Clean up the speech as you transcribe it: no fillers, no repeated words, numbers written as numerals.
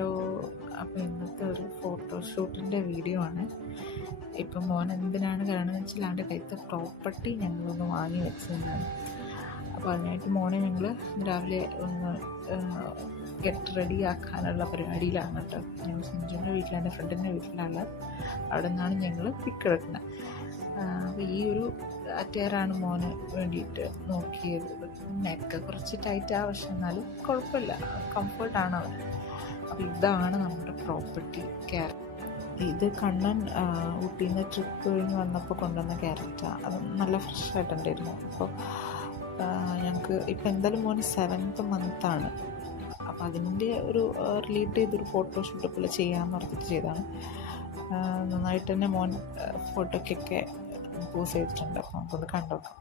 Hello. അപ്പോൾ ഇന്നത്തെ ഒരു ഫോട്ടോഷൂട്ടിൻ്റെ വീഡിയോ ആണ്. ഇപ്പം മോൻ എന്തിനാണ് കാരണം എന്ന് വെച്ചാൽ അവൻ്റെ കയ്യിലത്തെ പ്രോപ്പർട്ടി ഞങ്ങളൊന്ന് വാങ്ങി വെച്ചതാണ്. അപ്പോൾ അതിനായിട്ട് മോനെ ഞങ്ങൾ രാവിലെ ഒന്ന് ഗെറ്റ് റെഡി ആക്കാനുള്ള പരിപാടിയിലാണ് കേട്ടോ. ഞങ്ങൾ സഞ്ജുവിൻ്റെ വീട്ടിൽ, എൻ്റെ ഫ്രണ്ടിൻ്റെ വീട്ടിലാണ്. അവിടെ നിന്നാണ് ഞങ്ങൾ പിക്ക് എടുക്കുന്നത്. അപ്പോൾ ഈ ഒരു അറ്റയറാണ് മോന് വേണ്ടിയിട്ട് നോക്കിയത്. നെക്ക് കുറച്ച് ടൈറ്റ് ആവശ്യം, എന്നാലും കുഴപ്പമില്ല, കംഫർട്ടാണ് അവൻ. അപ്പോൾ ഇതാണ് നമ്മുടെ പ്രോപ്പർട്ടി ക്യാരറ്റ്. ഇത് കണ്ണൻ ഊട്ടിയിൽ നിന്ന് ട്രിപ്പ് കഴിഞ്ഞ് വന്നപ്പോൾ കൊണ്ടുവന്ന ക്യാരറ്റാണ്. അത് നല്ല ഫ്രഷ് ആയിട്ടുണ്ടായിരുന്നു. അപ്പോൾ ഞങ്ങൾക്ക് ഇപ്പം എന്തായാലും മോന് 7th മന്താണ്. അപ്പോൾ അതിൻ്റെ ഒരു റിലേറ്റ് ചെയ്തൊരു ഫോട്ടോഷൂട്ട് പോലെ ചെയ്യാമെന്ന് പറഞ്ഞിട്ട് ചെയ്തതാണ്. നന്നായിട്ട് തന്നെ മോൻ ഫോട്ടോയ്ക്കൊക്കെ പോസ് ചെയ്തിട്ടുണ്ട്. അപ്പോൾ നമുക്കൊന്ന് കണ്ടുനോക്കാം.